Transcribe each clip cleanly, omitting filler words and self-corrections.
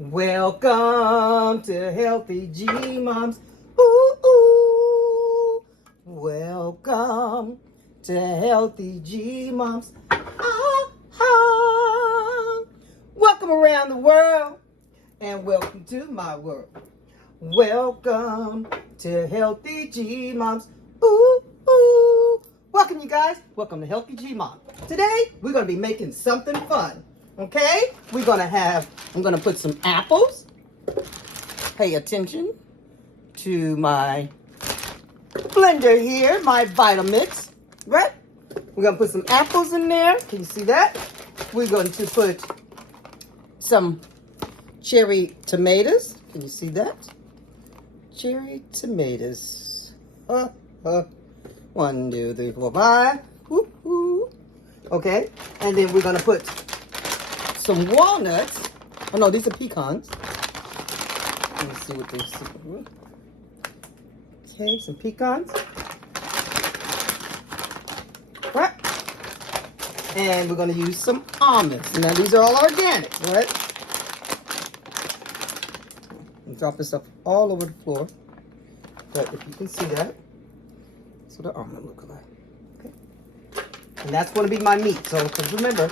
Welcome to Healthy G Moms. Ooh, ooh. Welcome to Healthy G Moms. Ah, ah. Welcome around the world and welcome to my world. Welcome to Healthy G Moms. Ooh, ooh. Welcome, you guys. Welcome to Healthy G Mom. Today, we're going to be making something fun. Okay? I'm going to put some apples. Pay attention to my blender here, my Vitamix. Right? We're going to put some apples in there. Can you see that? We're going to put some cherry tomatoes. Can you see that? Cherry tomatoes. 1, 2, 3, 4, 5. Woo-hoo. Okay, and then we're gonna put some walnuts. Oh no, these are pecans. Let me see what they are. Okay, some pecans. Right. And we're gonna use some almonds. Now these are all organic, right? Drop this up all over the floor. But if you can see that, that's what the almond look like. Okay. And that's going to be my meat. So, because remember,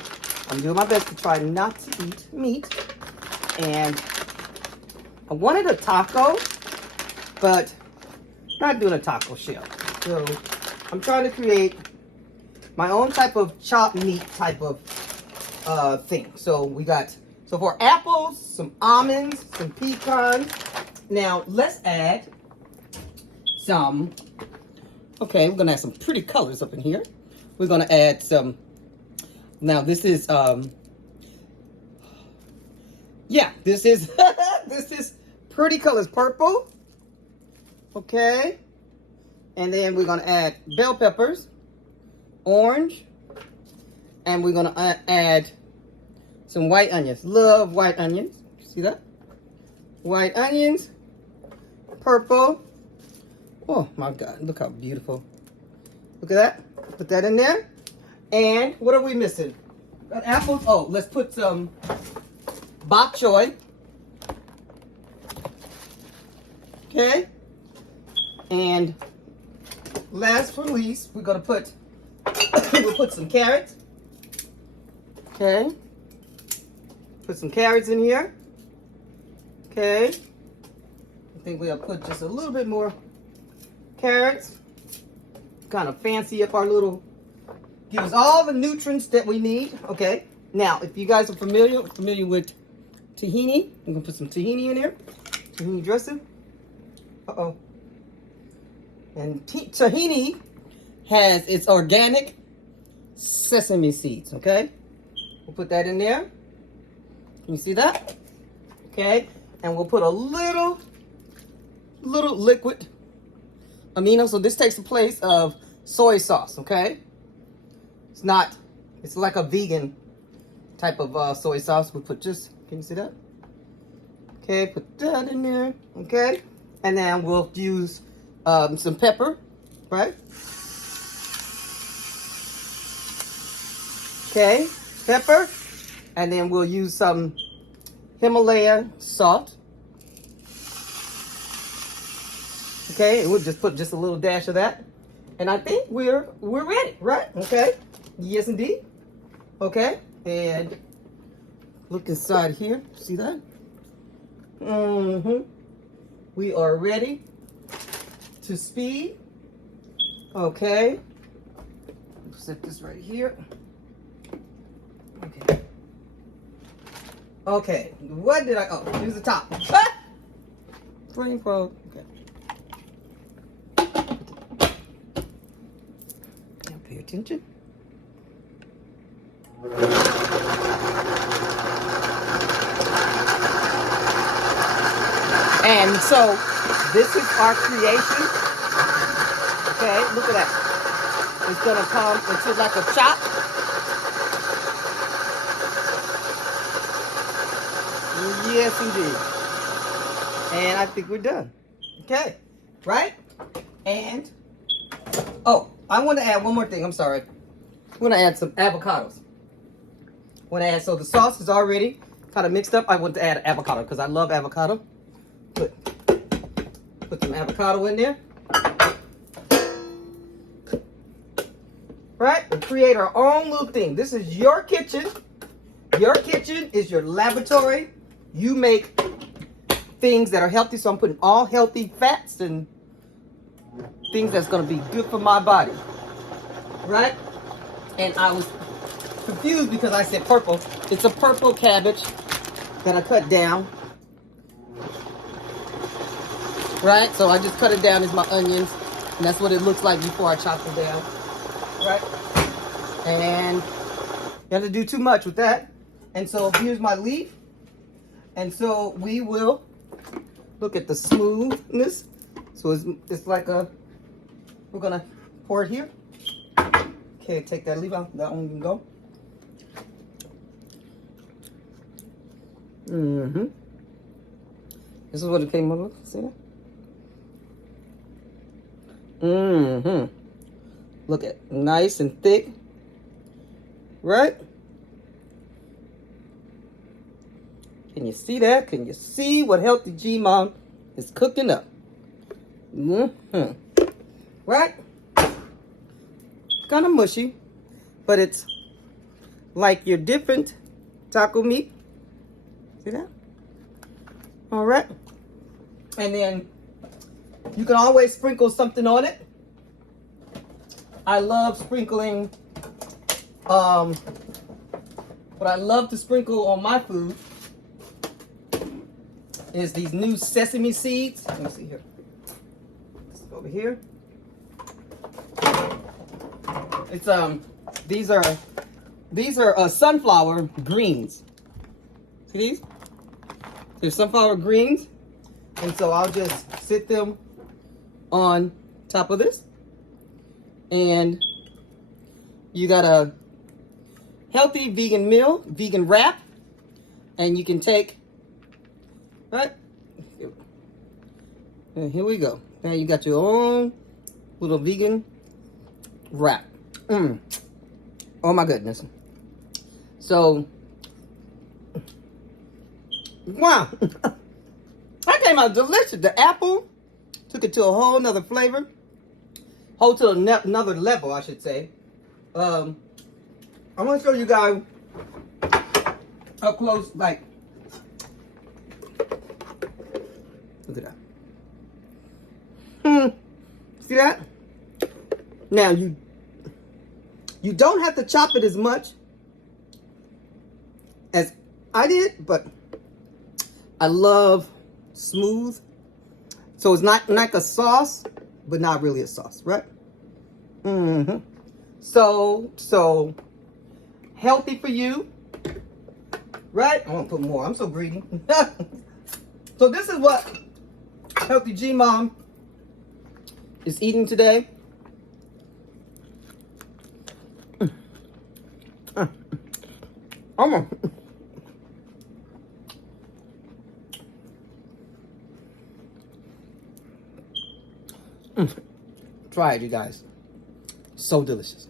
I'm doing my best to try not to eat meat. And I wanted a taco, but not doing a taco shell. So, I'm trying to create my own type of chopped meat type of thing. So, we got, so for apples, some almonds, some pecans. Now, let's add some, okay, we're going to add some pretty colors up in here. We're going to add some, now this is, yeah, this is, this is pretty colors, purple. Okay. And then we're going to add bell peppers, orange, and we're going to add some white onions. Love white onions. See that? White onions, purple. Oh my God, look how beautiful. Look at that. Put that in there. And what are we missing? Got apples. Oh, let's put some bok choy. Okay. And last but not least, we're gonna put we'll put some carrots. Okay. Put some carrots in here. Okay. I think we'll put just a little bit more carrots. Kind of fancy up our little, give us all the nutrients that we need. Okay. Now, if you guys are familiar with tahini, I'm gonna put some tahini in here. Tahini dressing. Uh-oh. And tahini has its organic sesame seeds. Okay. We'll put that in there. Can you see that? Okay. And we'll put a little liquid amino. So this takes the place of soy sauce, okay? It's not, it's like a vegan type of soy sauce. We put just, can you see that? Okay, put that in there, okay? And then we'll use some pepper, right? Okay, pepper. And then we'll use some Himalaya salt. Okay, and we'll just put just a little dash of that. And I think we're ready, right? Okay. Yes, indeed. Okay. And look inside here. See that? Mm-hmm. We are ready to speed. Okay. Set this right here. Okay. Okay. What did I, oh, here's the top. Flame probe. Okay. Pay attention. And so this is our creation. Okay, look at that. It's gonna come into like a chop. Yes, indeed. And I think we're done. Okay, right? And oh, I want to add one more thing. I'm sorry. I want to add some avocados. Want to add, so the sauce is already kind of mixed up, I want to add avocado because I love avocado. Put some avocado in there. Right? And create our own little thing. This is your kitchen. Your kitchen is your laboratory. You make things that are healthy. So I'm putting all healthy fats and things that's going to be good for my body. Right? And I was confused because I said purple. It's a purple cabbage that I cut down. Right? So I just cut it down as my onions. And that's what it looks like before I chop it down. Right? And you have to do too much with that. And so here's my leaf. And so we will look at the smoothness. So it's like a, we're gonna pour it here. Okay, take that leaf out. That one can go. Mm-hmm. This is what it came up with. See that? Mm-hmm. Look at nice and thick. Right? Can you see that? Can you see what Healthy G Mom is cooking up? Mm-hmm. Right? Kind of mushy, but it's like your different taco meat. See that? All right. And then you can always sprinkle something on it. I love sprinkling, what I love to sprinkle on my food is these new sesame seeds. Let me see here. Let's go over here. It's these are sunflower greens. See these? They're sunflower greens, and so I'll just sit them on top of this. And you got a healthy vegan meal, vegan wrap, and you can take, right? And here we go. Now you got your own little vegan wrap. Oh my goodness. So, wow. That came out delicious. The apple took it to a whole nother flavor. To another level, I should say. I want to show you guys up close, like, look at that. See that? Now you don't have to chop it as much as I did, but I love smooth. So it's not like a sauce, but not really a sauce, right? Mm-hmm. So healthy for you, right? I want to put more. I'm so greedy. So this is what Healthy G Mom is eating today. Try it, you guys. So delicious.